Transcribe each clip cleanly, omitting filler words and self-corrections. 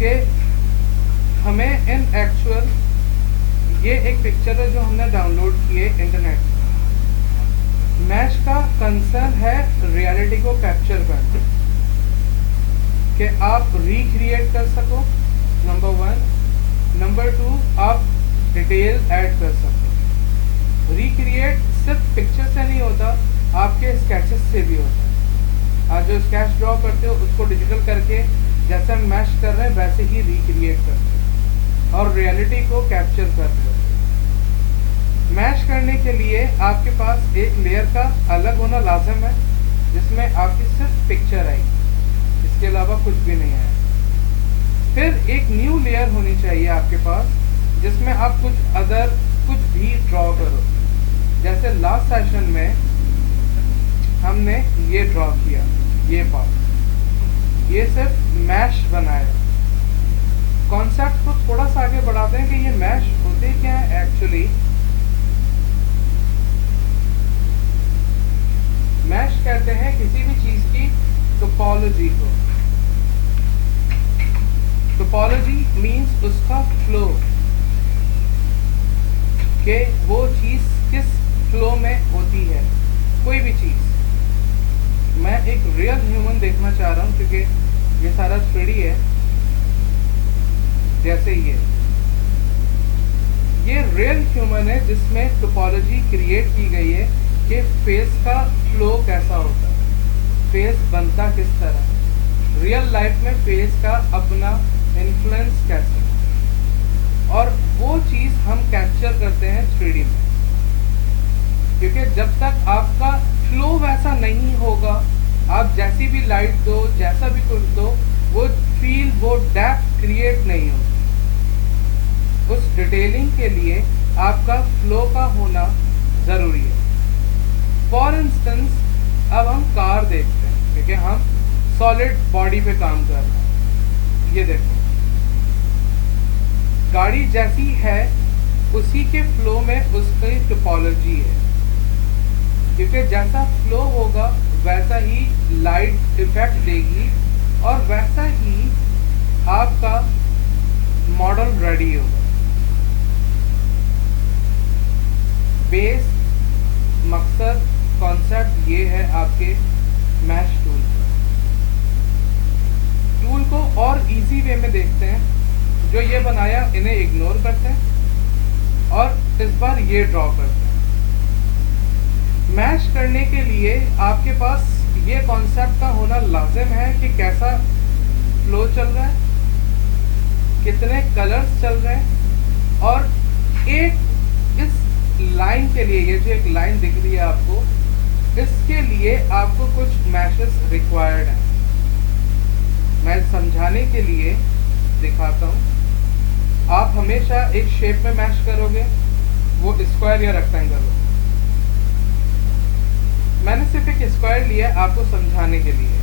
कि हमें इन एक्चुअल ये एक पिक्चर है जो हमने डाउनलोड की है इंटरनेट। मैश का कंसर्न है रियलिटी को कैप्चर करना, कि आप रिक्रिएट कर सको, नंबर 1। नंबर 2, आप डिटेल ऐड कर सको। रिक्रिएट सिर्फ पिक्चर से नहीं होता, आपके स्केचेस से भी होता है। आप जो स्केच ड्रॉ करते हो उसको डिजिटल करके जैसे हम मैश कर रहे हैं वैसे ही रिक्रिएट करते हो और रियलिटी को कैप्चर कर रहे हो। मैश करने के लिए आपके पास एक लेयर का अलग होना लाजम है जिसमें आपकी सिर्फ पिक्चर आएगी, इसके अलावा कुछ भी नहीं आएगा। फिर एक न्यू लेयर होनी चाहिए आपके पास जिसमें आप कुछ भी ड्रॉ करो। जैसे लास्ट सेशन में हमने ये ड्रॉ किया, ये पार्ट, ये सिर्फ मैश बनाया। कॉन्सेप्ट को थोड़ा सा आगे बढ़ाते हैं कि ये मैश होते क्या है एक्चुअली। मैश कहते हैं किसी भी चीज की टोपोलॉजी को। टोपोलॉजी मीन्स उसका फ्लो, कि वो चीज किस फ्लो में होती है। कोई भी चीज, मैं एक रियल ह्यूमन देखना चाह रहा हूँ क्योंकि ये सारा 3D है। जैसे ये रियल ह्यूमन है जिसमें टोपोलॉजी क्रिएट की गई है कि फेस का फ्लो कैसा होता है, फेस बनता किस तरह, रियल लाइफ में फेस का अपना इन्फ्लुएंस कैसे, और वो चीज हम कैप्चर करते हैं 3D में। क्योंकि जब तक आपका फ्लो वैसा नहीं होगा, आप जैसी भी लाइट दो, जैसा भी कुछ दो, वो फील, वो डेप्थ क्रिएट नहीं होगी। उस डिटेलिंग के लिए आपका फ्लो का होना जरूरी है। फॉर इंस्टेंस, अब हम कार देखते हैं क्योंकि हम सॉलिड बॉडी पे काम कर रहे हैं। ये देखो, गाड़ी जैसी है उसी के फ्लो में उसकी टोपोलॉजी है, क्योंकि जैसा फ्लो होगा वैसा ही लाइट इफेक्ट देगी और वैसा ही आपका मॉडल रेडी होगा। बेस मकसद कॉन्सेप्ट ये है आपके मैश टूल को और इजी वे में देखते हैं। जो ये बनाया इन्हें इग्नोर करते हैं और इस बार ये ड्रॉ करते हैं। मैश करने के लिए आपके पास ये कॉन्सेप्ट का होना लाजिम है कि कैसा फ्लो चल रहा है, कितने कलर्स चल रहे हैं, और एक इस लाइन के लिए, ये जो एक लाइन दिख रही है आपको, इसके लिए आपको कुछ मैशेस रिक्वायर्ड हैं। मैं समझाने के लिए दिखाता हूँ। आप हमेशा एक शेप में मैश करोगे, वो स्क्वायर या रेक्टेंगल हो। मैंने सिर्फ एक स्क्वायर लिया आपको समझाने के लिए।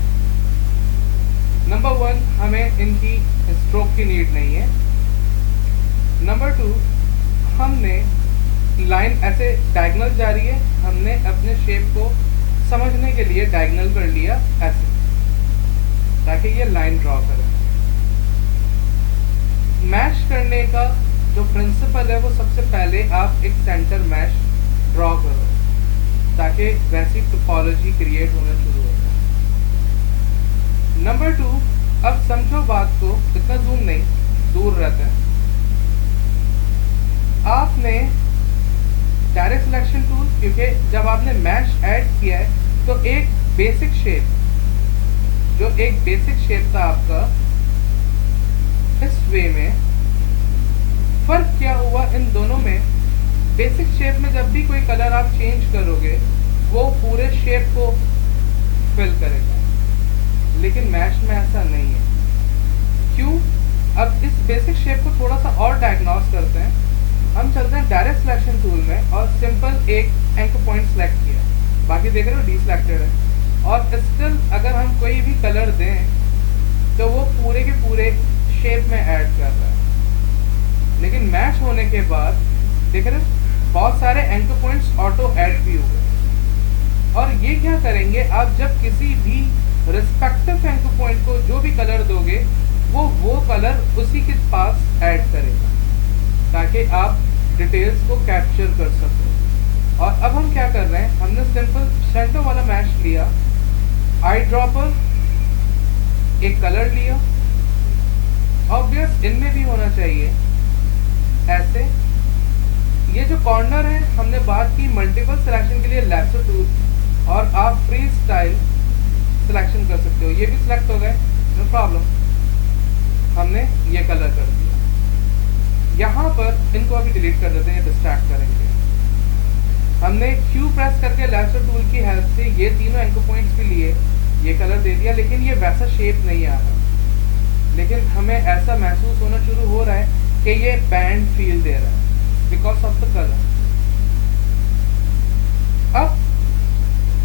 नंबर 1, हमें इनकी स्ट्रोक की नीड नहीं है। नंबर 2, हमने लाइन ऐसे डायगोनल जा रही है, हमने अपने शेप को समझने के लिए डायगोनल कर लिया ऐसे, ताकि ये लाइन ड्रॉ करें। मैश करने का जो प्रिंसिपल है वो सबसे पहले आप एक सेंटर मैश ड्रॉ करो ताकि वैसी टोपोलॉजी क्रिएट होना शुरू हो जाए। नंबर 2, अब समझो बात को, इतना जूम नहीं, दूर रहते हैं। आपने डायरेक्ट सिलेक्शन टूल, क्योंकि जब आपने मैश ऐड किया है तो एक बेसिक शेप, जो एक बेसिक शेप था आपका, इस वे में फर्क क्या हुआ इन दोनों में। बेसिक शेप में जब भी कोई कलर आप चेंज करोगे वो पूरे शेप को फिल करेगा, लेकिन मैश में ऐसा नहीं है। क्यों? अब इस बेसिक शेप को थोड़ा सा और डायग्नोस करते हैं। हम चलते हैं डायरेक्ट सिलेक्शन टूल में और सिंपल एक एंकर पॉइंट सेलेक्ट किया, बाकी देख रहे हो डीसिलेक्टेड है, और स्टिल अगर हम कोई भी कलर दें तो वो पूरे के पूरे शेप में ऐड कर रहा है। लेकिन मैच होने के बाद देख रहे बहुत सारे एंकर पॉइंट्स ऑटो ऐड भी हुए। और ये क्या करेंगे, आप जब किसी भी रिस्पेक्टिव एंकर पॉइंट को जो भी कलर दोगे वो कलर उसी के पास ऐड करेगा ताकि आप डिटेल्स को कैप्चर कर सको। और अब हम क्या कर रहे हैं, हमने सिंपल सेंटर वाला मैश लिया, आई ड्रॉपर, एक कलर लिया, ऑब्वियस इनमें भी होना चाहिए ऐसे। ये जो कॉर्नर है हमने बात की मल्टीपल सिलेक्शन के लिए लैसो टूल, और आप फ्री स्टाइल सिलेक्शन कर सकते हो। ये भी सिलेक्ट हो गए, नो प्रॉब्लम। हमने ये कलर कर दिया। यहाँ पर इनको अभी डिलीट कर देते हैं, डिस्ट्रैक्ट करेंगे। हमने Q प्रेस करके लैसो टूल की हेल्प से ये तीनों एंकर पॉइंट्स भी लिए, ये कलर दे दिया, लेकिन ये वैसा शेप नहीं आ रहा। लेकिन हमें ऐसा महसूस होना शुरू हो रहा है कि ये बैंड फील दे रहा है बिकॉज ऑफ द कलर। अब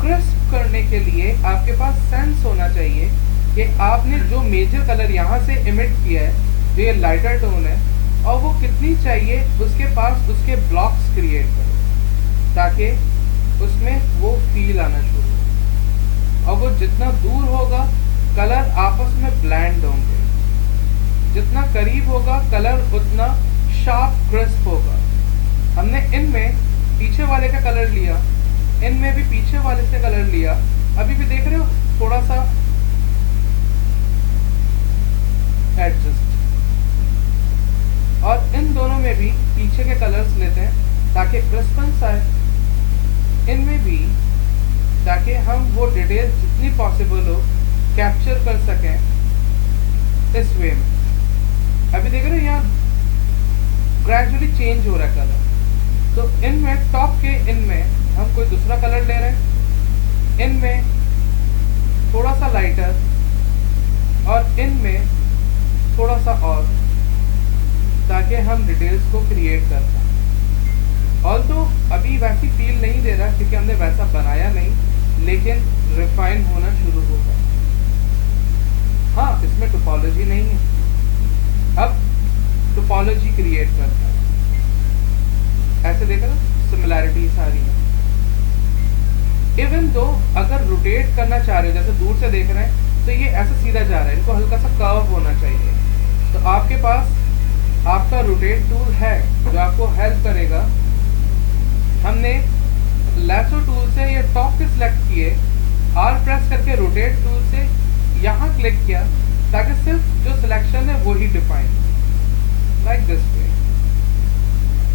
क्रिस्प करने के लिए आपके पास सेंस होना चाहिए कि आपने जो मेजर कलर यहाँ से इमिट किया है, जो ये लाइटर टोन है, और वो कितनी चाहिए उसके पास उसके ब्लॉक्स क्रिएट करो ताकि उसमें वो फील आना शुरू हो। और वो जितना दूर होगा कलर आपस में ब्लेंड होंगे, जितना करीब होगा कलर उतना शार्प क्रिस्प होगा। हमने इनमें पीछे वाले का कलर लिया, इनमें भी पीछे वाले से कलर लिया, अभी भी देख रहे हो थोड़ा सा एडजस्ट, और इन दोनों में भी पीछे के कलर्स लेते हैं ताकि क्रिस्पनेस आए, इनमें भी, ताकि हम वो डिटेल जितनी पॉसिबल हो कैप्चर कर सकें इस वे में। अभी देख रहे हो यहाँ ग्रेजुअली चेंज हो रहा है कलर, तो इनमें टॉप के इनमें हम कोई दूसरा कलर ले रहे हैं, इनमें थोड़ा सा लाइटर और इनमें थोड़ा सा और, ताकि हम डिटेल्स को क्रिएट कर पाएं। ऑल्दो अभी वैसी फील नहीं दे रहा क्योंकि हमने वैसा बनाया नहीं, लेकिन रिफाइन होना शुरू होगा। हाँ, इसमें टोपोलॉजी नहीं है, अब टोपोलॉजी क्रिएट करता है। ऐसे देखो ना, सिमिलैरिटीज आ रही है। इवन दो अगर रोटेट करना चाह रहे हो, जैसे दूर से देख रहे हैं तो ये ऐसे सीधा जा रहा है, इनको हल्का सा कर्व होना चाहिए। तो आपके पास आपका रोटेट टूल है जो आपको हेल्प करेगा। हमने लैसो टूल से ये टॉप के सिलेक्ट किए, आर प्रेस करके रोटेट टूल से यहाँ क्लिक किया ताकि सिर्फ जो सिलेक्शन है वो ही डिफाइन, लाइक दिस वे।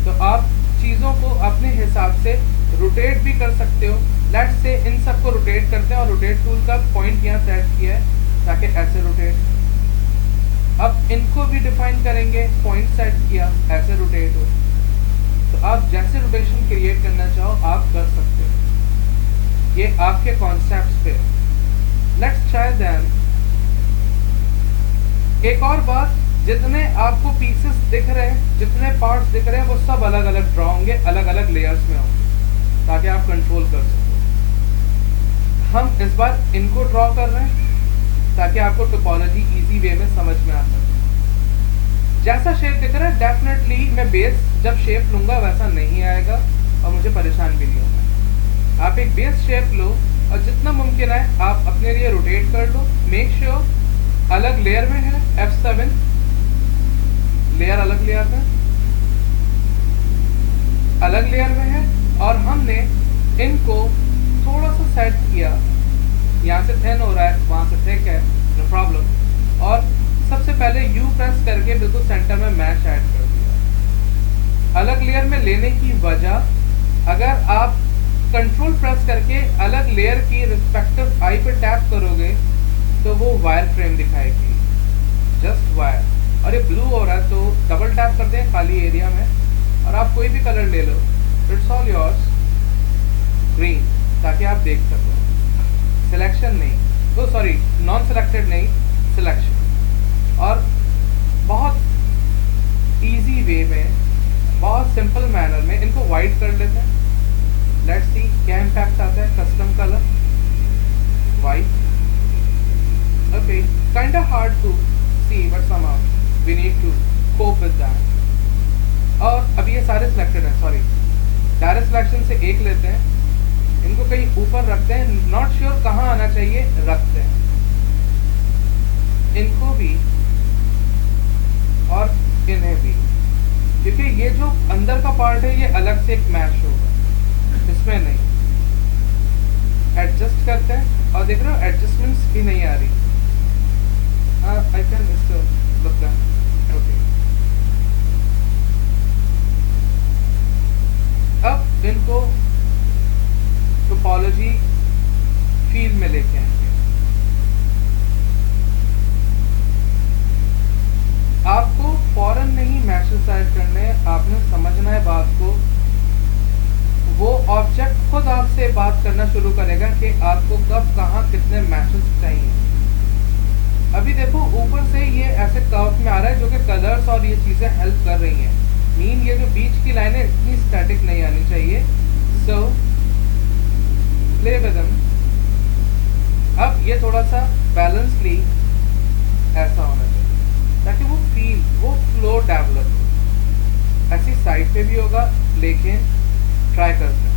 तो आप चीज़ों को अपने हिसाब से रोटेट भी कर सकते हो। लेट्स से इन सबको रोटेट करते हैं और रोटेट टूल का पॉइंट यहाँ सेट किया है ताकि ऐसे रोटेट। अब इनको भी डिफाइन करेंगे, पॉइंट सेट किया, ऐसे रोटेट हो। तो आप जैसे रोटेशन क्रिएट करना चाहो आप कर सकते हो, ये आपके कॉन्सेप्ट्स पे। Let's try then. एक और बात, जितने आपको पीसेस दिख रहे हैं, जितने पार्ट्स दिख रहे हैं, वो सब अलग अलग ड्रॉ होंगे, अलग अलग लेयर्स में होंगे ताकि आप कंट्रोल कर सको। हम इस बार इनको ड्रॉ कर रहे हैं ताकि आपको टोपोलॉजी इजी वे में समझ में आ सके। जैसा शेप दिख रहा है डेफिनेटली मैं बेस जब शेप लूंगा वैसा नहीं आएगा और मुझे परेशान भी नहीं होगा। आप एक बेस शेप लो और जितना मुमकिन है आप अपने लिए रोटेट कर लो। मेक श्योर अलग लेयर में है, F7 लेयर अलग लेयर में, अलग लेयर में है, और हमने इनको थोड़ा सा सेट किया। यहाँ से थिन हो रहा है, वहाँ से थिक है, नो प्रॉब्लम। और सबसे पहले U प्रेस करके बिल्कुल सेंटर में मैश ऐड कर दिया। अलग लेयर में लेने की वजह, अगर आप कंट्रोल प्रेस करके अलग लेयर की रिस्पेक्टिव आई पे टैप करोगे तो वो वायर फ्रेम दिखाएगी, जस्ट वायर। और ये ब्लू हो रहा है तो डबल टैप करते हैं खाली एरिया में और आप कोई भी कलर ले लो, इट्स ऑल योर्स। ग्रीन, ताकि आप देख सको। सिलेक्शन नहीं, तो सॉरी नॉन सिलेक्टेड नहीं, सिलेक्शन। और बहुत इजी वे में, बहुत सिंपल मैनर में इनको वाइट कर लेते हैं। लेट्स सी क्या इम्पैक्ट आता है। Custom colour white, okay, kind of hard to see but somehow we need to cope with that. और अब ये सारे सिलेक्टेड हैं, सॉरी डायरेक्ट सिलेक्शन से एक लेते हैं, इनको कहीं ऊपर रखते हैं, नॉट श्योर कहाँ आना चाहिए, रखते हैं। इनको भी क्योंकि ये जो अंदर का पार्ट है ये अलग से एक मैश होगा, इसमें नहीं। एडजस्ट करते हैं और देख रहे हो एडजस्टमेंट्स भी नहीं आ रही। आई कैन लगता है ओके। अब इनको टोपोलॉजी फील्ड में लेके आएंगे। आपको फौरन नहीं मैसेज ऐड करने, आपने समझना है बात को। वो ऑब्जेक्ट खुद आपसे बात करना शुरू करेगा कि आपको कब कहाँ कितने मैसेज चाहिए। अभी देखो ऊपर से ये ऐसे कर्व में आ रहा है जो कि कलर्स और ये चीजें हेल्प कर रही हैं। मीन ये जो बीच की लाइन है इतनी स्टैटिक नहीं आनी चाहिए। So play with them. अब ये थोड़ा सा बैलेंसली ऐसा होना चाहिए ताकि वो फील, वो फ्लो डेवलप हो। ऐसी साइड पे भी होगा, लेकिन ट्राई करते हैं।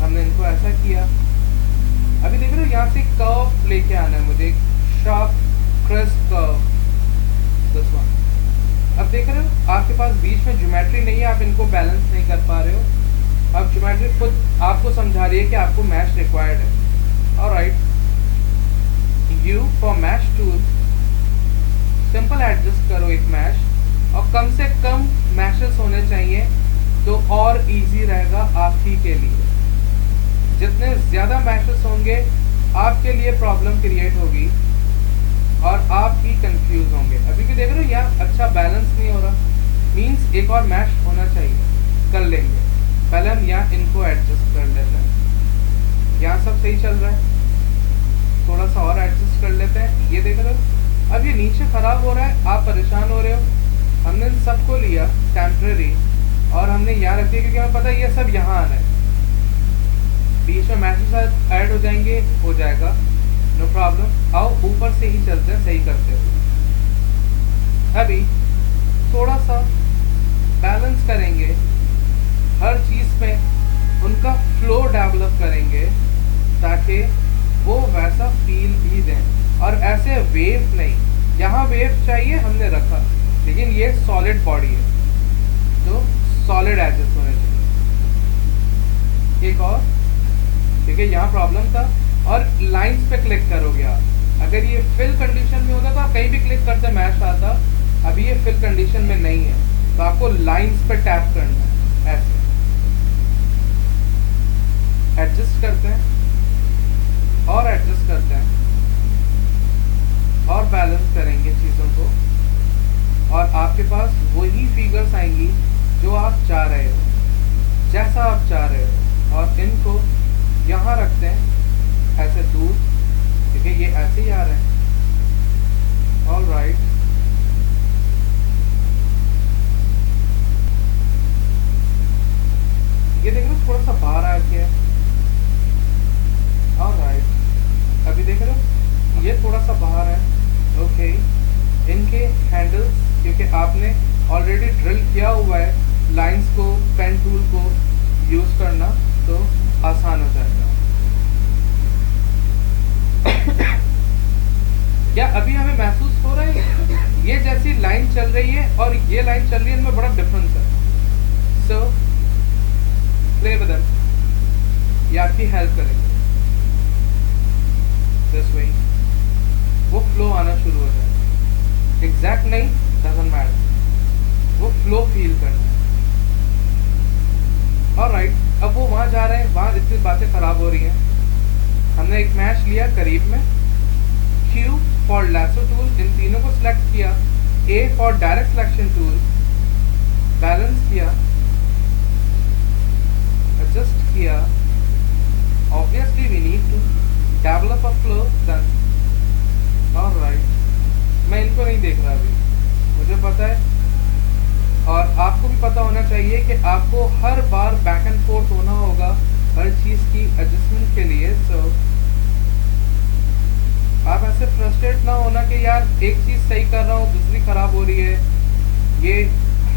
हमने इनको ऐसा किया। अभी देख रहे हो यहाँ से कर्व लेके आना है मुझे, sharp crisp curve, this one. अब देख रहे हो आपके पास बीच में ज्योमेट्री नहीं है, आप इनको बैलेंस नहीं कर पा रहे हो। अब ज्योमेट्री खुद आपको समझा रही है कि आपको मैश रिक्वायर्ड है। Alright, you for mash tool simple adjust करो एक मैश, और कम से कम मैशेस होने चाहिए तो और इजी रहेगा आप ही के लिए। जितने ज्यादा मैशेस होंगे आपके लिए प्रॉब्लम क्रिएट होगी और आप ही कंफ्यूज होंगे। अभी भी देख रहे हो यहाँ अच्छा बैलेंस नहीं हो रहा, मींस एक और मैश होना चाहिए। कर लेंगे, पहले हम यहाँ इनको एडजस्ट कर लेते हैं। यहाँ सब सही चल रहा है, थोड़ा सा और एडजस्ट कर लेते हैं। ये देख रहे हो अब ये नीचे खराब हो रहा है, आप परेशान हो रहे हो। हमने इन सबको लिया टेम्परेरी और हमने यहाँ रख दिया क्योंकि हमें पता है ये सब यहाँ आना है। बीच में मैसेज ऐड हो जाएंगे, हो जाएगा, नो प्रॉब्लम। आओ ऊपर से ही चलते हैं, सही करते हुए। अभी थोड़ा सा बैलेंस करेंगे हर चीज में, उनका फ्लो डेवलप करेंगे ताकि वो वैसा फील भी दें। और ऐसे वेव नहीं, यहाँ वेव चाहिए हमने रखा, लेकिन ये सॉलिड बॉडी है तो सॉलिड एजेस होने चाहिए। एक और, ठीक है, यहाँ प्रॉब्लम था। और लाइंस पे क्लिक करोगे आप, अगर ये फिल कंडीशन में होता तो आप कहीं भी क्लिक करते मैश आता। अभी ये फिल कंडीशन में नहीं है तो आपको लाइंस पे टैप करना है। ऐसे एडजस्ट करते हैं और एडजस्ट करते हैं और बैलेंस करेंगे चीज़ों को, और आपके पास वही फिगर्स आएंगी जो आप चाह रहे हो, जैसा आप चाह रहे हो। और इनको यहाँ रखते हैं ऐसे दूर, क्योंकि ये ऐसे ही आ रहे हैं। ऑलराइट, ये देख रहे हो थोड़ा सा बाहर आ गया। ऑलराइट, अभी देख रहे हो ये थोड़ा सा बाहर है। ओके, इनके हैंडल्स क्योंकि आपने ऑलरेडी ड्रिल किया हुआ है लाइंस को, पेन टूल को यूज करना तो आसान हो जाएगा। क्या अभी हमें महसूस हो रहा है ये जैसी लाइन चल रही है और ये लाइन चल रही है, इनमें बड़ा डिफरेंस है। सो प्ले विद देम, ये आपकी हेल्प करेंगे। दिस वे वो फ्लो आना शुरू हो जाए। एग्जैक्ट नहीं, डजंट मैटर, वो फ्लो फील करना है। ऑलराइट, अब वो वहां जा रहे हैं, वहां इतनी बातें खराब हो रही हैं। हमने एक मैश लिया करीब में, Q फॉर लैसो टूल, इन तीनों को सिलेक्ट किया, A for direct selection tool, balance किया, एडजस्ट किया। Obviously we need to develop a flow then. Alright, मैं इनको नहीं देख रहा अभी, मुझे पता है और आपको भी पता होना चाहिए कि आपको हर बार बैक एंड फोर्थ होना होगा हर चीज की एडजस्टमेंट के लिए। सो आप ऐसे फ्रस्ट्रेट ना होना कि यार एक चीज सही कर रहा हूँ दूसरी खराब हो रही है, ये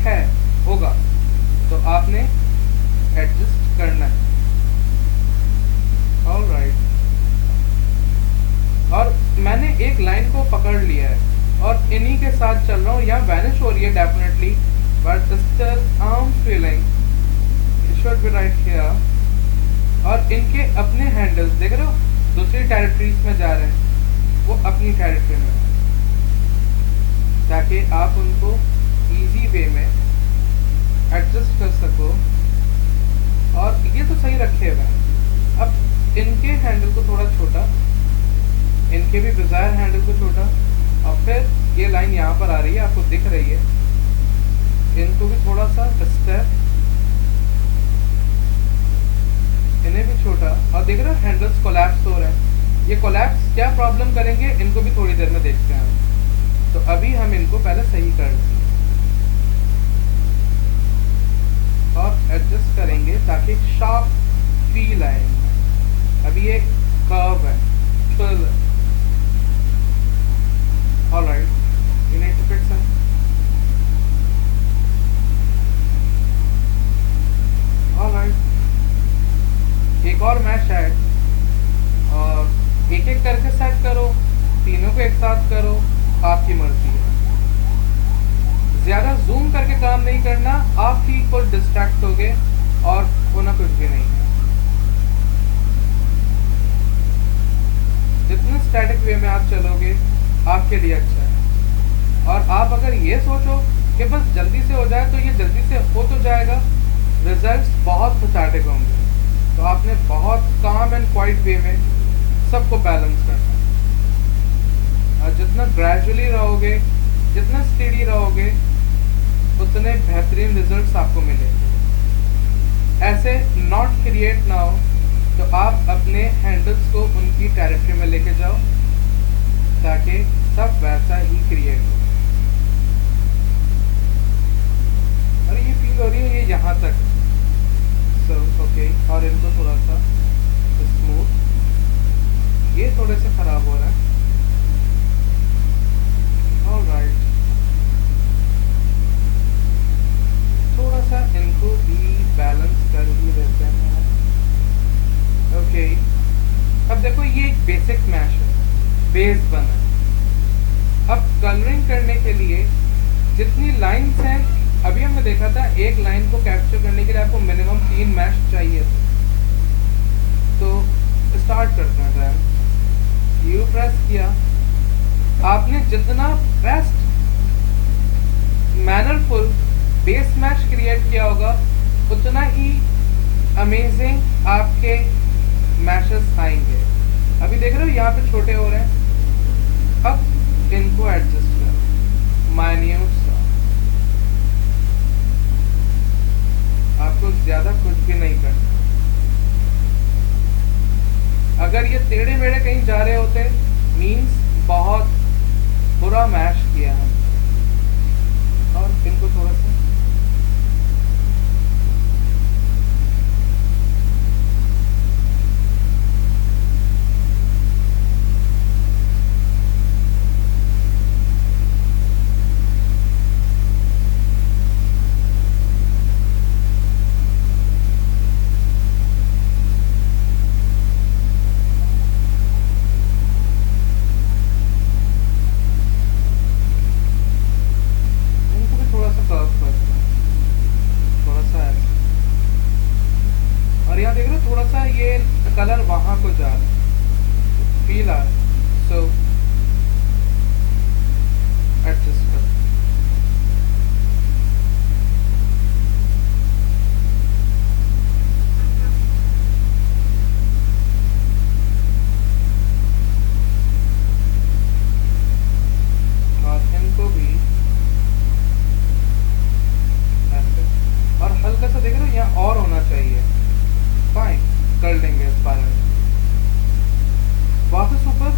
है होगा तो आपने एडजस्ट करना है। ऑलराइट, और मैंने एक लाइन को पकड़ लिया है और इन्हीं के साथ चल रहा हूँ, यहाँ वैनिश हो रही है definitely, but still I am feeling it should be right here. और इनके अपने हैंडल्स देख रहे हो, दूसरी टेरिटरीज में जा रहे हैं, वो अपनी टेरिटरी में, ताकि आप उनको इजी वे में एडजस्ट कर सको। और ये तो सही रखे हुए हैं। अब इनके हैंडल को थोड़ा छोटा, इनके भी डिजायर हैंडल को छोटा, और फिर ये लाइन यहाँ पर आ रही है, आपको दिख रही है, इनको भी थोड़ा सा स्टेप, इन्हें भी छोटा। और देख रहे हो हैंडल्स कोलैप्स हो रहे हैं। ये कोलैप्स क्या प्रॉब्लम करेंगे, इनको भी थोड़ी देर में देखते हैं। तो अभी हम इनको पहले सही कर लें और एडजस्ट करेंगे ताकि शार्प फील आए। अभी ये कर्व है, कर्व है। Alright, you need to fix it. Alright, एक और मैच ऐड, और एक एक करके सेट करो, तीनों को एक साथ करो, आपकी मर्जी है। ज्यादा जूम करके काम नहीं करना, आप ही को डिस्ट्रैक्ट होगे और होना कुछ भी नहीं है। जितने स्टैटिक वे में आप चलोगे आपके लिए अच्छा है। और आप अगर ये सोचो कि बस जल्दी से हो जाए, तो ये जल्दी से हो तो जाएगा, रिजल्ट्स बहुत पैथेटिक होंगे। तो आपने बहुत काम एंड क्वाइट वे में सबको बैलेंस करना है। और जितना ग्रेजुअली रहोगे, जितना स्टेडी रहोगे, उतने बेहतरीन रिजल्ट्स आपको मिलेंगे। ऐसे नॉट क्रिएट ना हो, तो आप अपने हैंडल्स को उनकी टेरिटरी में लेके जाओ, ताकि सब वैसा ही क्रिएट हो। और ये फील हो रही है ये यहाँ तक, ओके। और इनको थोड़ा सा स्मूथ, ये थोड़े से खराब हो रहा है। ऑलराइट, थोड़ा सा इनको भी बैलेंस कर ही देते हैं। ओके, अब देखो ये एक बेसिक मैश है, बेस बना। अब कलरिंग करने के लिए जितनी लाइंस हैं, अभी हमने देखा था एक लाइन को कैप्चर करने के लिए आपको मिनिमम 3 मैश चाहिए थे। तो स्टार्ट करते हैं। यू प्रेस किया, आपने जितना बेस्ट मैनरफुल बेस मैश क्रिएट किया होगा, उतना ही अमेजिंग आपके मैशेस आएंगे। अभी देख रहे हो यहाँ पे छोटे हो रहे हैं। अब इनको एडजस्ट करो माइन्यूट सा, आपको ज्यादा कुछ भी नहीं करना। अगर ये टेढ़े मेढ़े कहीं जा रहे होते, मीन्स बहुत बुरा मैश किया है। और इनको थोड़ा सा कलर वहां को जा रहा है, फील आ रहा है। सो एडजस्ट कर। और इनको भी ऐसे, और हल्का सा देख रहे हो यहाँ और होना चाहिए। फाइन, कर लेंगे इस बारे में। वापस ऊपर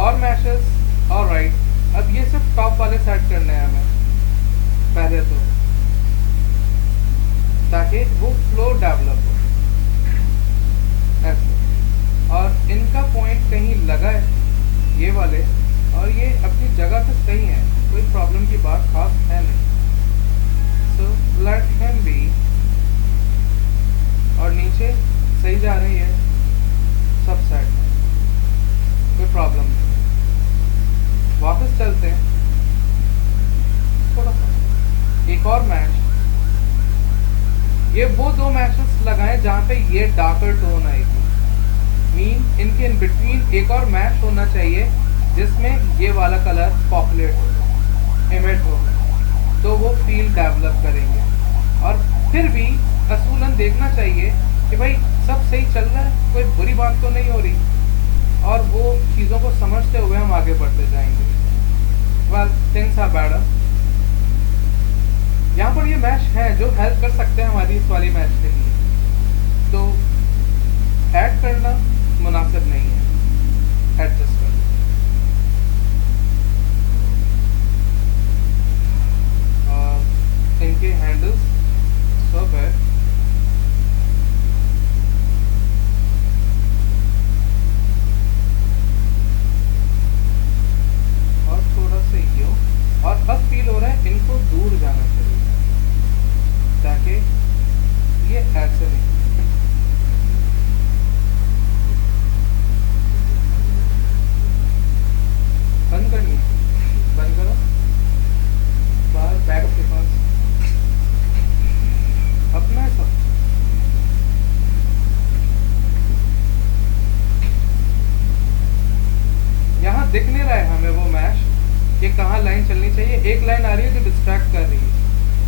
और मैशेस। ऑलराइट, अब ये सिर्फ टॉप वाले सेट करने हैं हमें पहले, तो ताकि वो फ्लो डेवलप हो ऐसे। और इनका पॉइंट कहीं लगा है ये वाले, और ये अपनी जगह पे सही है, कोई प्रॉब्लम की बात खास है नहीं। So let him B. और नीचे सही जा रही है, सब सेट है, कोई प्रॉब्लम नहीं। एक और मैश, ये वो दो मैशेस लगाएं जहाँ पे ये डार्कर टोन आएगी, मीन इनके इन बिटवीन एक और मैश होना चाहिए जिसमें ये वाला कलर पॉपुलेट हो, इमिट हो, तो वो फील डेवलप करेंगे। और फिर भी असूलन देखना चाहिए कि भाई सब सही चल रहा है, कोई बुरी बात तो नहीं हो रही, और वो चीज़ों को समझते हुए हम आगे बढ़ते जाएंगे। well things are better। यहाँ पर ये मैच है जो हेल्प कर सकते हैं हमारी इस वाली मैच के लिए, तो ऐड करना मुनासिब नहीं है, एडजस्ट करना। इनके हैंडल्स सब है, और थोड़ा सा यो, और अब फील हो रहा है इनको दूर जाना चाहिए ताकि ये ऐसे नहीं। बंद करनी है, बंद करो, बाहर बैग के पास अपना है सब। यहाँ दिख नहीं रहा है हमें वो मैश कि कहाँ लाइन चलनी चाहिए, एक लाइन आ रही है जो डिस्ट्रैक्ट कर रही है,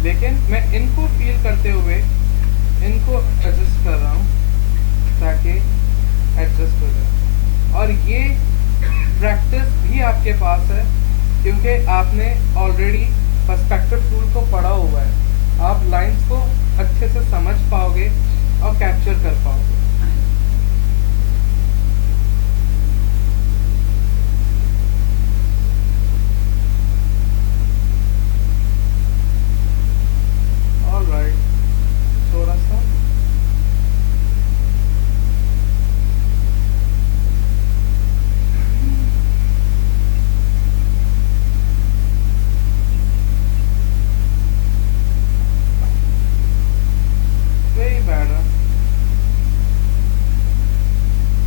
लेकिन मैं इनको फील करते हुए इनको एडजस्ट कर रहा हूँ ताकि एडजस्ट हो जाए। और ये प्रैक्टिस भी आपके पास है क्योंकि आपने ऑलरेडी पर्सपेक्टिव टूल को पढ़ा हुआ है, आप लाइंस को अच्छे से समझ पाओगे और कैप्चर कर पाओगे। ऑलराइट, थोड़ा सा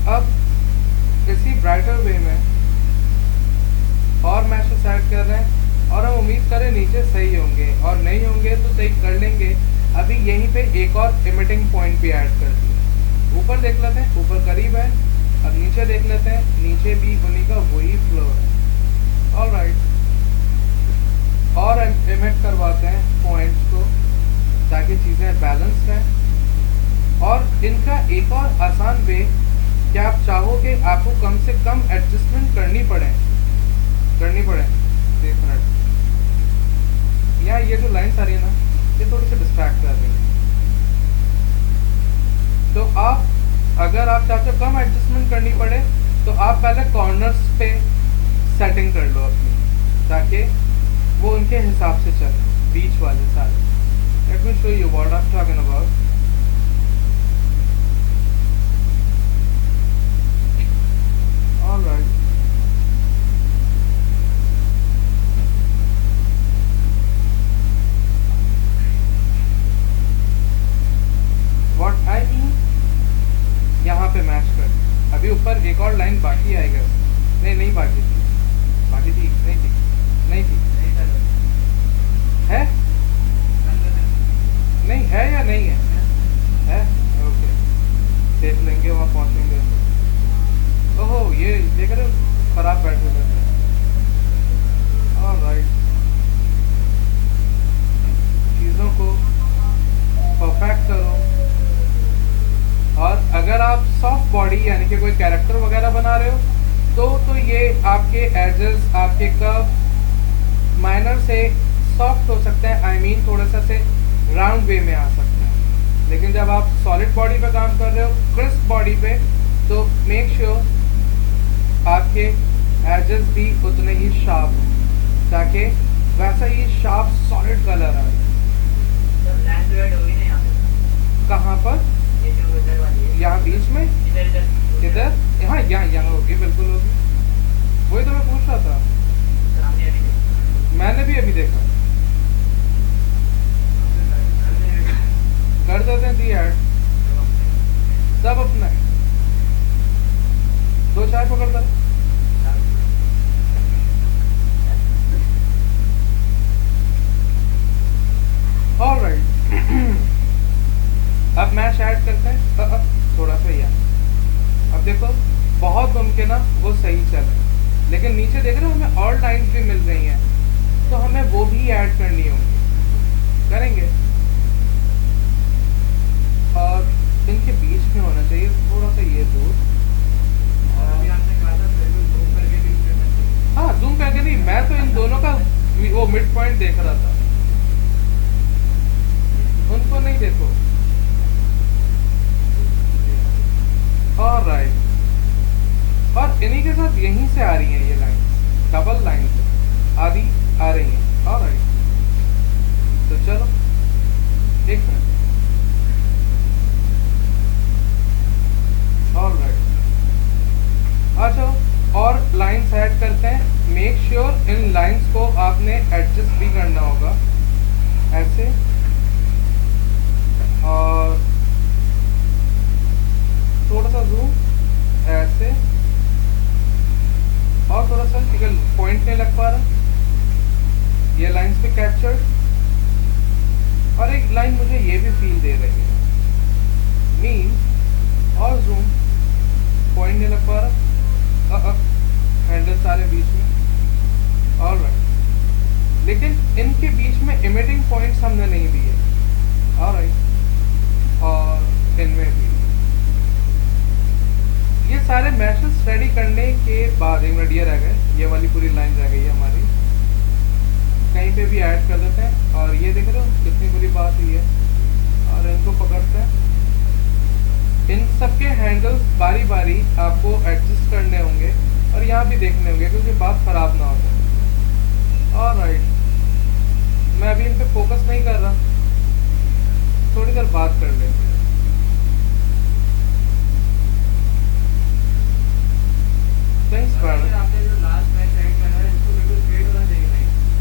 अब इसी ब्राइटर वे में और मैशेस ऐड कर रहे हैं और हम उम्मीद करें नीचे सही होंगे, और नहीं होंगे तो सही कर लेंगे। अभी यहीं पे एक और इमिटिंग पॉइंट भी ऐड कर दिए, ऊपर देख लेते हैं, ऊपर करीब है, अब नीचे देख लेते हैं, नीचे भी उन्हीं का वही फ्लो है। ऑलराइट, और इमिट करवाते हैं पॉइंट्स को ताकि चीज़ें बैलेंस रहें। और इनका एक और आसान वे कि आप चाहो कि आपको कम से कम एडजस्टमेंट करनी पड़े। एक मिनट, यहाँ ये जो लाइन्स आ रही है ना, ये थोड़ी सी डिस्ट्रैक्ट कर रही है, तो आप अगर आप चाहते हो कम एडजस्टमेंट करनी पड़े तो आप पहले कॉर्नर्स पे सेटिंग कर लो अपनी, ताकि वो उनके हिसाब से चले, बीच वाले सारे। Let me show you what I am talking about. Alright, what I mean, यहाँ पे मैच कर। अभी ऊपर एक और लाइन बाकी आएगा, नहीं बाकी थी, नहीं थी है, नहीं है या नहीं है, ओके, देख लेंगे वहाँ पहुँचेंगे। ओहो, ये देख रहे हो, खराब बैटरी लग रहा है। ऑलराइट, चीज़ों को परफेक्ट करो। और अगर आप सॉफ्ट बॉडी यानी कि कोई कैरेक्टर वगैरह बना रहे हो तो ये आपके एजेस, आपके कर्व माइनर से सॉफ्ट हो सकते हैं, आई मीन थोड़ा सा से राउंड वे में आ सकते हैं। लेकिन जब आप सॉलिड बॉडी पे काम कर रहे हो, क्रिस्प बॉडी पे, तो मेक श्योर आपके एजेस भी उतने ही शार्प हो ताकि वैसा ही शार्प सॉलिड कलर आए। कहाँ पर? यहाँ बीच में, इधर, यहाँ होगी, बिल्कुल होगी, वही तो मैं पूछ रहा था, मैंने भी अभी देखा। कर देते हैं दी ऐड, सब अपना है, 2 चाय पकड़ता है। लेकिन नीचे देख रहे हो हमें और लाइन्स भी मिल रही हैं, तो हमें वो भी ऐड करनी होंगी, करेंगे। और इनके बीच में होना चाहिए थोड़ा सा ये दूर। हाँ जूम करके नहीं, मैं तो इन दोनों का वो मिड पॉइंट देख रहा था, उनको नहीं देखो। ऑलराइट, और इन्हीं के साथ यहीं से आ रही हैं ये लाइन, डबल लाइन आदि आ रही हैं। ऑलराइट, तो चलो एक मिनट। ऑलराइट, आ जाओ और लाइन्स ऐड करते हैं। मेक श्योर इन लाइन्स को आपने एडजस्ट भी करना होगा, ऐसे, और थोड़ा सा जूम, ऐसे, और थोड़ा सा ठीक पॉइंट नहीं लग पा रहा, ये लाइन्स पे कैप्चर्ड। और एक लाइन मुझे ये भी फील दे रही है, मीन, और जूम, पॉइंट नहीं लग पा रहा, हैंडल सारे बीच में। ऑलराइट, लेकिन इनके बीच में इमिटिंग पॉइंट्स हमने नहीं दिए। ऑलराइट, और इनमें भी ये सारे मैशेस रेडी करने के बाद, एक मिनट ये रह गए, ये वाली पूरी लाइन रह गई है हमारी, कहीं पे भी ऐड कर देते हैं। और ये देख रहे हो कितनी बुरी बात हुई है, और इनको पकड़ते हैं। इन सबके हैंडल्स बारी बारी आपको एडजस्ट करने होंगे और यहाँ भी देखने होंगे, क्योंकि बात खराब ना हो जाए। ऑलराइट, मैं अभी इन पे फोकस नहीं कर रहा, थोड़ी देर बात कर लेते हैं।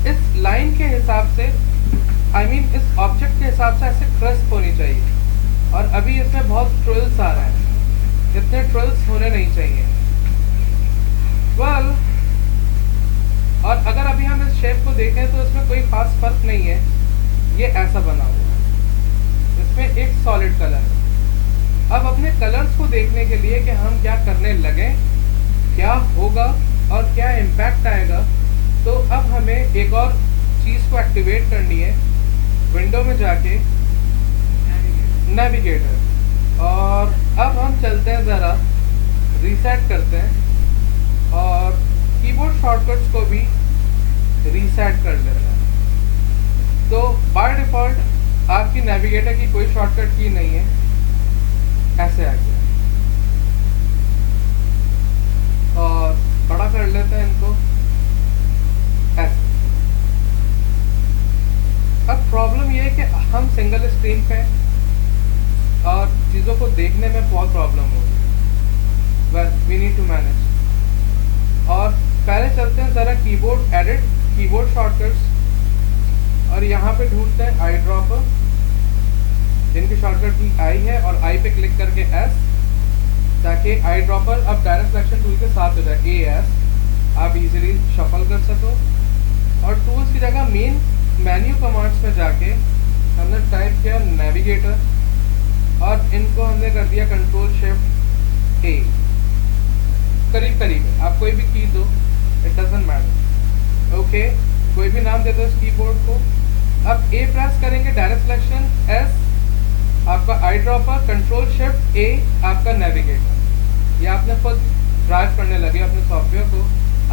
इस लाइन के हिसाब से, I mean, इस ऑब्जेक्ट के हिसाब से ऐसे क्रिस्प होनी चाहिए, और अभी इसमें बहुत ट्रिल्स आ रहे हैं, इतने ट्रिल्स होने नहीं चाहिए। वेल, और अगर अभी हम इस शेप को देखें तो इसमें कोई खास फर्क नहीं है, ये ऐसा बना हुआ है, इसमें एक सॉलिड कलर है। अब अपने कलर्स को देखने के लिए कि हम क्या करने लगे, क्या होगा और क्या इम्पैक्ट आएगा, तो अब हमें एक और चीज़ को एक्टिवेट करनी है। विंडो में जाके नेविगेटर, और अब हम चलते हैं ज़रा, रीसेट करते हैं और कीबोर्ड शॉर्टकट्स को भी रीसेट कर लेते हैं। तो बाय डिफ़ॉल्ट आपकी नेविगेटर की कोई शॉर्टकट की नहीं है, ऐसे आ गया। और बड़ा कर लेते हैं इनको, ऐसे। अब प्रॉब्लम ये है कि हम सिंगल स्क्रीन पे और चीज़ों को देखने में बहुत प्रॉब्लम होगी। Well, we need to manage. और पहले चलते हैं ज़रा कीबोर्ड एडिट, कीबोर्ड शॉर्टकट्स, और यहाँ पे ढूंढते हैं आई ड्रॉपर, जिनकी शॉर्टकट की आई है, और आई पे क्लिक करके एस, ताकि आई ड्रॉपर अब डायरेक्ट सिलेक्शन टूल के साथ हो जाए, ए एस, आप इजीली शफल कर सको। और टूल्स की जगह मेन मेन्यू कमांड्स में जाके हमने टाइप किया नेविगेटर, और इनको हमने कर दिया कंट्रोल शिफ्ट ए, करीब करीब है, आप कोई भी की दो, इट डजंट मैटर। ओके, कोई भी नाम दे दो इस कीबोर्ड को। अब ए प्रेस करेंगे डायरेक्ट सिलेक्शन, एस आपका आई ड्रॉपर, कंट्रोल शिफ्ट ए आपका नेविगेटर। ये आपने खुद ड्राइव करने लगे अपने सॉफ्टवेयर को।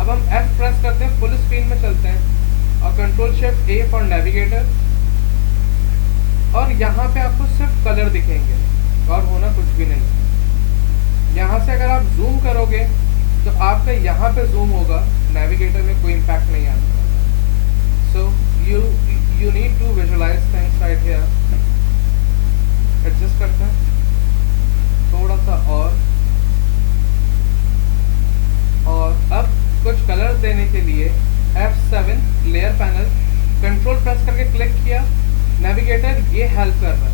अब हम एफ प्रेस करते हैं, फुल स्क्रीन में चलते हैं, और control shift A for navigator, और यहाँ पे आपको सिर्फ कलर दिखेंगे और होना कुछ भी नहीं। यहाँ से अगर आप जूम करोगे तो आपका यहाँ पे जूम होगा, नेविगेटर में कोई इम्पैक्ट नहीं आता। So you need to visualise things right here. Adjust करते हैं थोड़ा सा, और अब कुछ कलर देने के लिए F7 layer panel, control press करके क्लिक किया, नेविगेटर ये हेल्प कर रहा है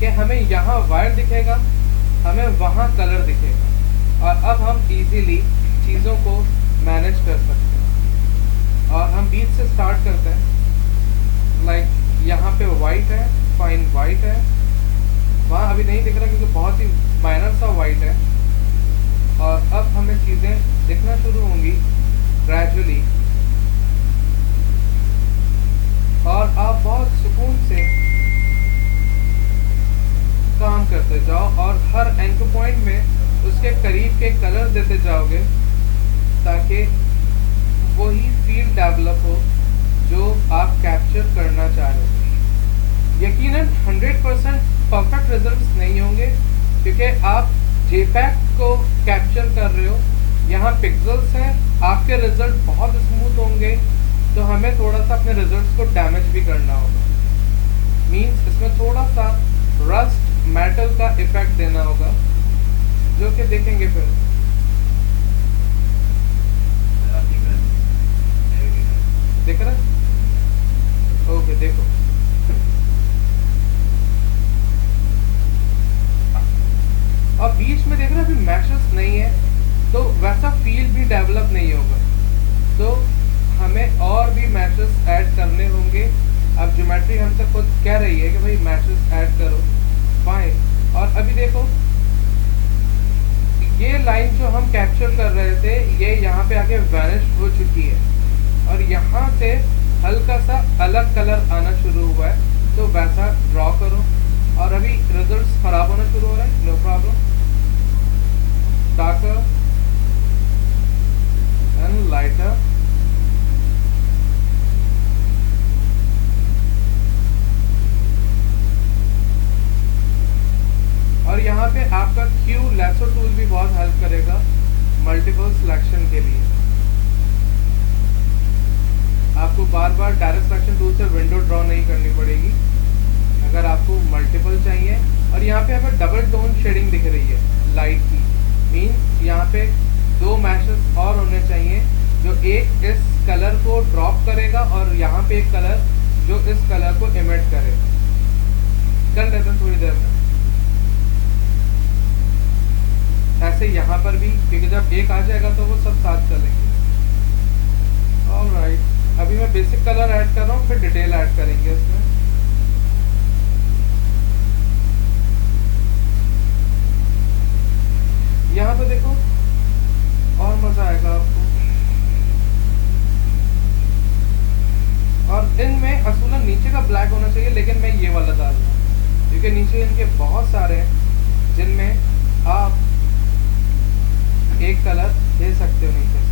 कि हमें यहाँ वायर दिखेगा, हमें वहाँ कलर दिखेगा, और अब हम इजीली चीज़ों को मैनेज कर सकते हैं। और हम बीच से स्टार्ट करते हैं, लाइक यहाँ पे वाइट है, फाइन वाइट है, वहाँ अभी नहीं दिख रहा क्योंकि बहुत ही माइनर सा वाइट है। और अब हमें चीज़ें दिखना शुरू होंगी, ड्रैग ग्रेजुअली और आप बहुत सुकून से काम करते जाओ और हर एंकर पॉइंट में उसके करीब के कलर देते जाओगे ताकि वही फील डेवलप हो जो आप कैप्चर करना चाह रहे हो। यकीनन 100% परफेक्ट रिजल्ट्स नहीं होंगे क्योंकि आप JPEG को कैप्चर कर रहे हो, यहाँ पिक्सल्स हैं, आपके रिजल्ट बहुत स्मूथ होंगे तो हमें थोड़ा सा अपने रिजल्ट्स को डैमेज भी करना होगा। मीन्स इसमें थोड़ा सा रस्ट मेटल का इफेक्ट देना होगा जो कि देखेंगे फिर। देख रहे? ओके देखो, और बीच में देख रहे अभी मैशेस नहीं है तो वैसा फील भी डेवलप नहीं होगा, तो हमें और भी मैशेस ऐड करने होंगे। अब ज्योमेट्री हमसे खुद कह रही है कि भाई मैशेस ऐड करो, फाइन। और अभी देखो ये लाइन जो हम कैप्चर कर रहे थे ये यहाँ पे आके वैनिश हो चुकी है और यहाँ से हल्का सा अलग कलर आना शुरू हुआ है, तो वैसा ड्रॉ करो। और अभी रिजल्ट्स खराब होना शुरू हो रहे हैं, no problem, darker and lighter. और यहाँ पे आपका क्यू लेसो टूल भी बहुत हेल्प करेगा मल्टीपल सिलेक्शन के लिए। आपको बार बार डायरेक्ट सिलेक्शन टूल से विंडो ड्रॉ नहीं करनी पड़ेगी अगर आपको मल्टीपल चाहिए। और यहाँ पे हमें डबल टोन शेडिंग दिख रही है लाइट की, मीन्स यहाँ पे दो मैशेस और होने चाहिए जो एक इस कलर को ड्रॉप करेगा और यहाँ पे एक कलर जो इस कलर को इमिट करेगा। कर लेते हैं थोड़ी देर में ऐसे यहाँ पर भी, क्योंकि जब एक आ जाएगा तो वो सब साथ चलेंगे। ऑलराइट, अभी मैं बेसिक कलर ऐड कर रहा हूँ, फिर डिटेल ऐड करेंगे इसमें। यहाँ पे देखो और मजा आएगा आपको। और इनमें असूलन नीचे का ब्लैक होना चाहिए, लेकिन मैं ये वाला डाल रहा हूँ क्योंकि नीचे इनके बहुत सारे हैं जिनमें आप एक कलर दे सकते हो नीचे से।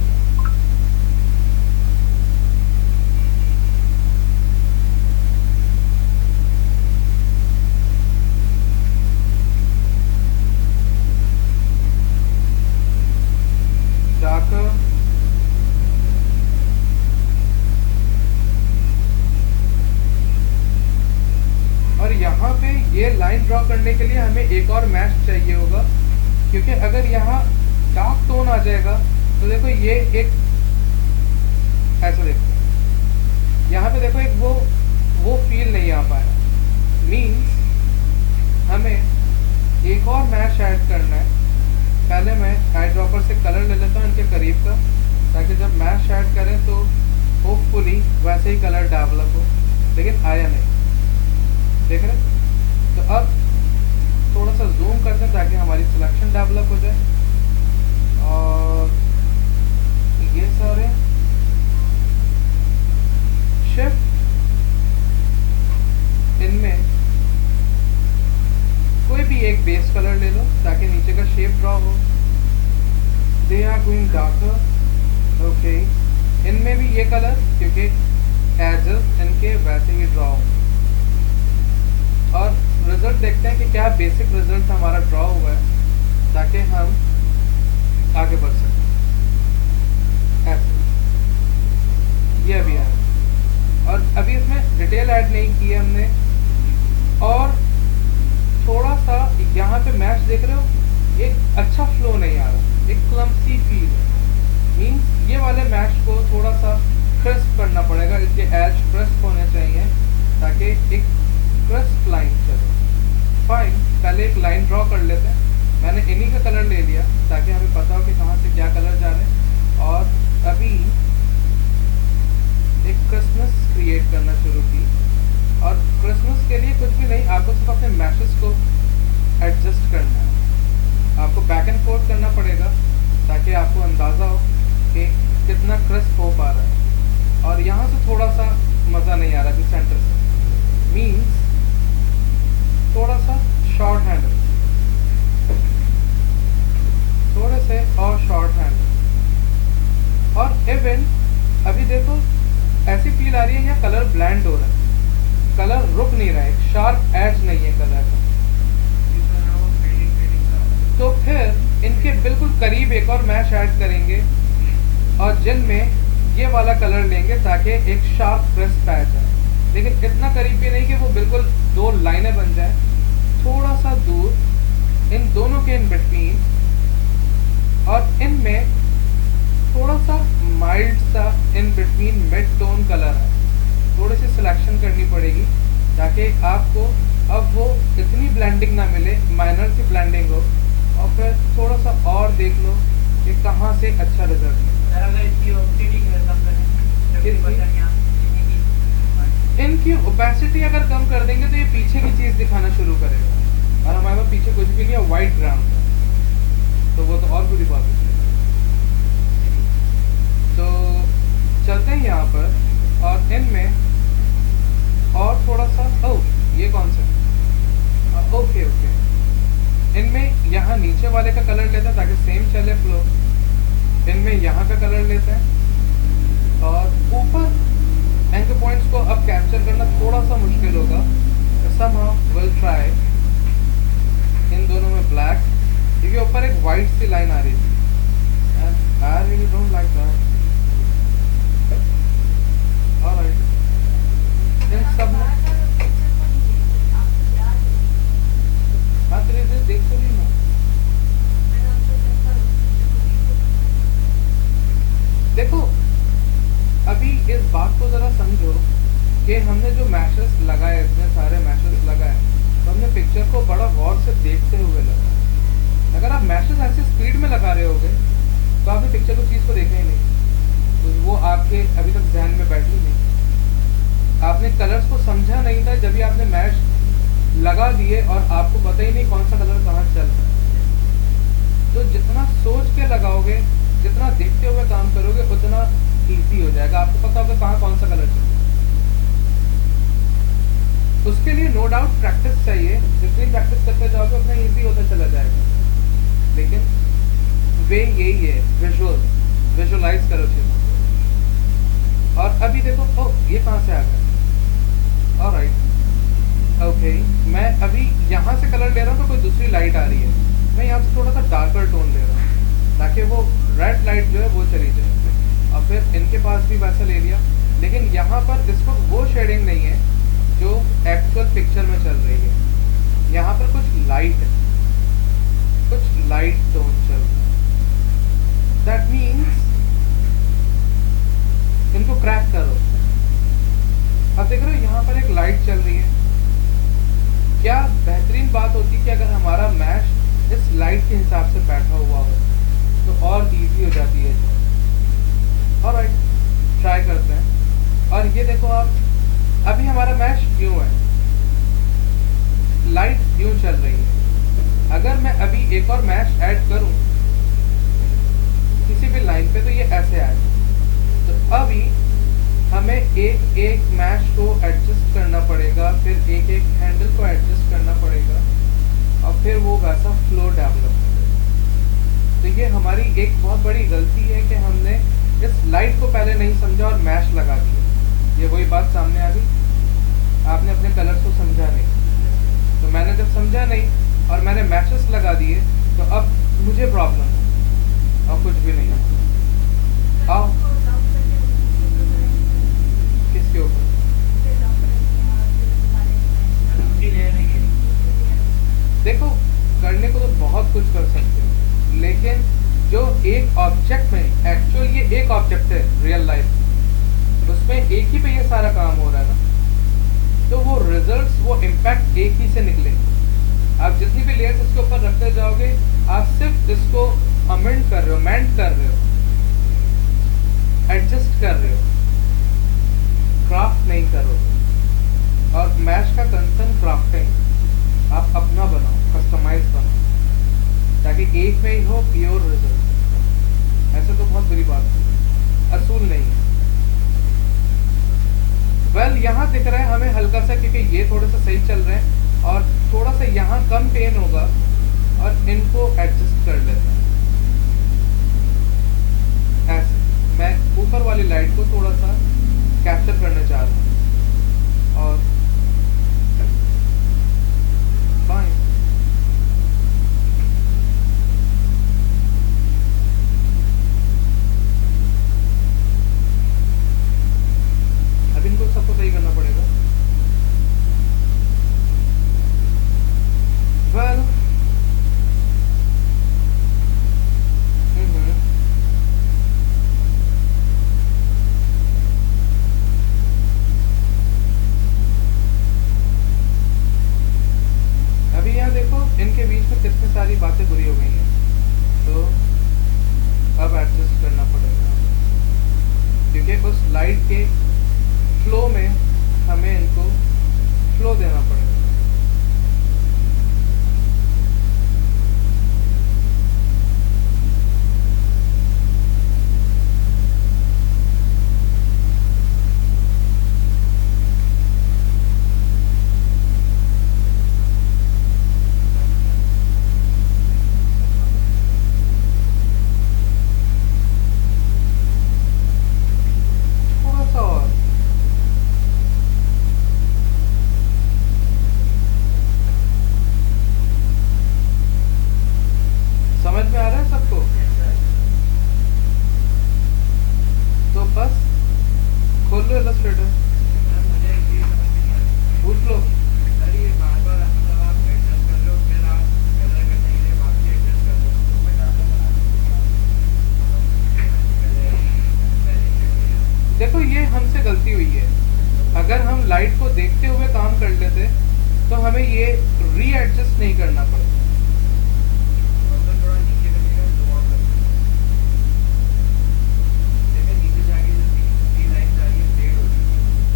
डार्कर और यहाँ पे ये लाइन ड्रॉ करने के लिए हमें एक और मैश चाहिए होगा, क्योंकि अगर यहाँ डार्क टोन आ जाएगा तो देखो ये एक ऐसा देखो यहाँ पे देखो एक वो फील नहीं आ पाया। मीन्स हमें एक और मैश ऐड करना है। पहले मैं आई ड्रॉपर से कलर ले लेता हूँ इनके करीब का, ताकि जब मैश ऐड करें तो होपफुली वैसे ही कलर डेवलप हो, लेकिन आया नहीं। देख रहे? तो अब थोड़ा सा जूम करते हैं ताकि हमारी सिलेक्शन डेवलप हो जाए। और ये सारे शिफ्ट इनमें कोई भी एक बेस कलर ले लो ताकि नीचे का शेप ड्रॉ हो। They are going darker, okay. इनमें भी ये कलर, क्योंकि एजेस इनके वैसे ही ड्रॉ हो। और रिजल्ट देखते हैं कि क्या बेसिक रिजल्ट हमारा ड्रॉ हुआ है ताकि हम आगे बढ़ सकते। ऐसे ये अभी है और अभी इसमें डिटेल ऐड नहीं की है हमने। और थोड़ा सा यहाँ पे मैश देख रहे हो, एक अच्छा फ्लो नहीं आ रहा, एक क्लम्सी फील है। मीन्स ये वाले मैश को थोड़ा सा क्रिस्प करना पड़ेगा, इसके एज क्रिस्प होने चाहिए ताकि एक क्रिस्प लाइन चले। फाइन, पहले एक लाइन ड्रॉ कर लेते हैं। मैंने इन्हीं का कलर ले लिया ताकि हमें पता हो कि कहाँ से क्या कलर जा रहे हैं। और अभी एक क्रिसमस क्रिएट करना शुरू की। और क्रिसमस के लिए कुछ भी नहीं, आपको सिर्फ अपने मैशेस को एडजस्ट करना है। आपको बैक एंड फोर्थ करना पड़ेगा ताकि आपको अंदाज़ा हो कि कितना क्रिस्प हो पा रहा है, और यहाँ से थोड़ा सा मज़ा नहीं आ रहा है सेंटर से, मीन्स थोड़ा सा शॉर्ट हैंडल, थोड़े से और शॉर्ट हैंडल। और इवन अभी देखो ऐसी फील आ रही है, यहाँ कलर ब्लेंड हो रहा है, कलर रुक नहीं रहा है, शार्प एज नहीं है कलर का। तो फिर इनके बिल्कुल करीब एक और मैश ऐड करेंगे, और जिनमें ये वाला कलर लेंगे ताकि एक शार्प क्रिस्प आ जाए, लेकिन इतना करीब भी नहीं कि वो बिल्कुल दो लाइनें बन जाए, थोड़ा सा दूर इन दोनों के इन बिटवीन, और इनमें थोड़ा सा माइल्ड सा in between mid tone colour है, थोड़ी सी सिलेक्शन करनी पड़ेगी ताकि आपको अब वो इतनी ब्लेंडिंग ना मिले, माइनर सी ब्लेंडिंग हो, और फिर थोड़ा सा और देख लो कि कहाँ से अच्छा रिजल्ट मिलता है। इनकी ओपेसिटी अगर कम कर देंगे तो ये पीछे की चीज़ दिखाना शुरू करेगा, और हमारे पास पीछे कुछ भी नहीं है, वाइट ग्राउंड है, तो वो तो और बुरी बात है। तो चलते हैं यहाँ पर, और इनमें और थोड़ा सा, ओह ये कौन सा, ओके ओके, इनमें यहाँ नीचे वाले का कलर लेते हैं ताकि सेम चले फ्लो, इनमें यहाँ का कलर लेते हैं, और ऊपर एंकर पॉइंट्स को अब कैप्चर करना थोड़ा सा मुश्किल होगा, somehow we'll try। इन दोनों में ब्लैक, क्योंकि ऊपर एक वाइट सी लाइन आ रही थी, and I really don't like that। Alright, इन सब में हाँ धीरे धीरे देख तो नहीं ना, देखो अभी इस बात को जरा समझो कि हमने जो मैशेस लगाए, इतने सारे मैशेस लगाए, तो हमने पिक्चर को बड़ा गौर से देखते हुए लगाया। अगर आप मैशेस ऐसे स्पीड में लगा रहे होगे तो आपने पिक्चर को चीज़ को देखा ही नहीं, तो वो आपके अभी तक ध्यान में बैठी नहीं, आपने कलर्स को समझा नहीं था जब भी आपने मैश लगा दिए और आपको पता ही नहीं कौन सा कलर कहाँ चल रहा है। तो जितना सोच के लगाओगे, जितना देखते हुए काम करोगे, उतना ईजी हो जाएगा, आपको पता होगा कहाँ कौन सा कलर चल रहा है। उसके लिए नो डाउट प्रैक्टिस चाहिए, जितनी प्रैक्टिस करते जाओगे उतना ईजी होता चला जाएगा, लेकिन वे यही है, विजुअलाइज करो चीज़ों को। और अभी देखो, ओह ये कहाँ से आ गया, ऑलराइट ओके, मैं अभी यहाँ से कलर ले रहा हूँ तो कोई दूसरी लाइट आ रही है, मैं यहाँ से थोड़ा सा डार्कर टोन ले रहा हूँ ताकि वो रेड लाइट जो है वो चली जाए, और फिर इनके पास भी वैसा ले लिया, लेकिन यहाँ पर इस वक्त वो शेडिंग नहीं है जो एक्चुअल पिक्चर में चल रही है, यहाँ पर कुछ लाइट है, कुछ लाइट टोन चल रहा है। दैट मीन्स इनको क्रैक करो। अब देख रहे हो यहाँ पर एक लाइट चल रही है, क्या बेहतरीन बात होती कि अगर हमारा मैश इस लाइट के हिसाब से बैठा हुआ हो तो और इजी हो जाती है। ऑलराइट, ट्राई करते हैं। और ये देखो आप, अभी हमारा मैश यूं है, लाइट यूं चल रही है। अगर मैं अभी एक और मैश ऐड करूं किसी भी लाइन पे तो ये ऐसे आए, तो अभी हमें एक एक मैश को एडजस्ट करना पड़ेगा, फिर एक एक हैंडल को एडजस्ट करना पड़ेगा, और फिर वो वैसा फ्लो डेवलप करेगा। तो ये हमारी एक बहुत बड़ी गलती है कि हमने इस लाइट को पहले नहीं समझा और मैश लगा दिया। ये वही बात सामने आ गई, आपने अपने कलर्स को समझा नहीं। तो मैंने जब समझा नहीं और मैंने मैशेस लगा दिए तो अब मुझे प्रॉब्लम है, और कुछ भी नहीं। आओ किसके ऊपर, देखो करने को तो बहुत कुछ कर सकते हो, लेकिन जो एक ऑब्जेक्ट में, एक्चुअल ये एक ऑब्जेक्ट है रियल लाइफ, उसमें एक ही पे ये सारा काम हो रहा है ना, तो वो रिजल्ट्स, वो इम्पैक्ट एक ही से निकलेंगे। आप जितनी भी लेयर्स इसके ऊपर रखते जाओगे, आप सिर्फ इसको अमेंड कर रहे हो, मेंट कर रहे हो, एडजस्ट कर रहे हो, क्राफ्ट नहीं करोगे। और मैश का कंसर्न क्राफ्टिंग, आप अपना बनाओ, कस्टमाइज बनाओ, ताकि एक में ही हो प्योर रिजल्ट। ऐसे तो बहुत बुरी बात है। असूल नहीं है। वेल यहाँ दिख रहा है हमें हल्का सा, क्योंकि ये थोड़ा सा सही चल रहे हैं और थोड़ा सा यहाँ कम पेन होगा और इनको एडजस्ट कर लेते हैं ऐसे। मैं ऊपर वाली लाइट को थोड़ा सा कैप्चर करना चाह रहा हूँ और फाइन। अब इनको सबको सही करना पड़ेगा। वेल अभी यहाँ देखो इनके बीच में कितनी सारी बातें बुरी हो गई हैं, तो अब एडजस्ट करना पड़ेगा, क्योंकि उस लाइट के फ्लो में हमें इनको फ्लो देना पड़ेगा। थोड़ा सा और समझ में आ रहा है सबको? तो बस खोल लो इलस्ट्रेटर, पूछ लो। देखो ये हमसे गलती हुई है, अगर हम लाइट को देखते हुए काम कर लेते तो हमें ये रीएडजस्ट नहीं करना पड़ता।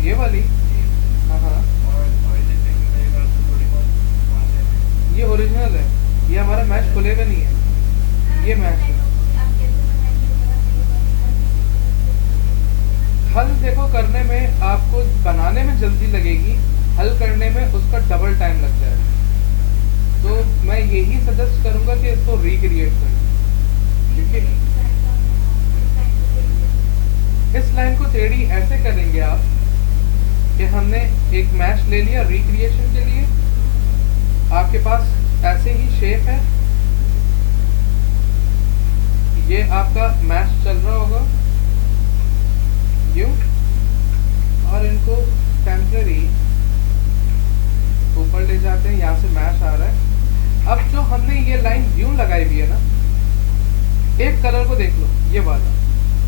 ये वाली, हाँ हाँ, ये ओरिजिनल है, ये हमारा मैच खुलेगा नहीं है, ये मैच है। हल देखो करने में आपको, बनाने में जल्दी लगेगी, हल करने में उसका डबल टाइम लग जाएगा। तो मैं यही सजेस्ट करूंगा कि इसको रिक्रिएट करें, क्योंकि इस लाइन को टेढ़ी ऐसे करेंगे आप कि हमने एक मैश ले लिया रिक्रिएशन के लिए, आपके पास ऐसे ही शेप है, ये आपका मैश चल रहा होगा यूं, और इनको टेम्पररी ऊपर ले जाते हैं, यहाँ से मैश आ रहा है। अब जो हमने ये लाइन यूं लगाई हुई है ना, एक कलर को देख लो ये वाला,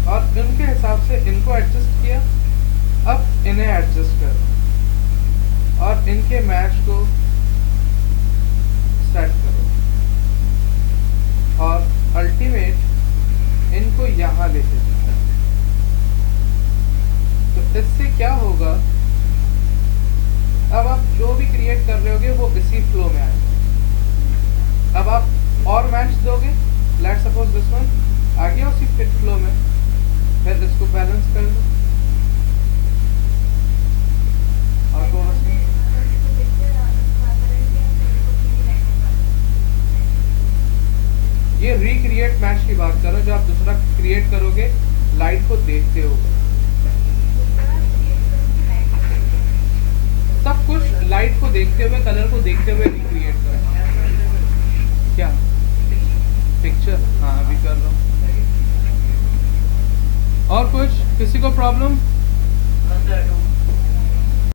और इनके हिसाब से इनको एडजस्ट किया, अब इन्हें एडजस्ट करो और इनके मैच को सेट करो और अल्टीमेट इनको यहाँ लेके जाओ। तो इससे क्या होगा, अब आप जो भी क्रिएट कर रहे होगे वो इसी फ्लो में आएगा। अब आप और मैच दोगे, लेट्स सपोज दिस वन आ गया उसी फिट फ्लो में, फिर इसको बैलेंस कर लो और थोड़ा सा ये रिक्रिएट मैच की बात करो, जो आप दूसरा क्रिएट करोगे लाइट को देखते हो, सब कुछ लाइट को देखते हुए, कलर को देखते हुए रिक्रिएट करो। क्या पिक्चर? हाँ अभी कर रहा हूँ। और कुछ किसी को प्रॉब्लम?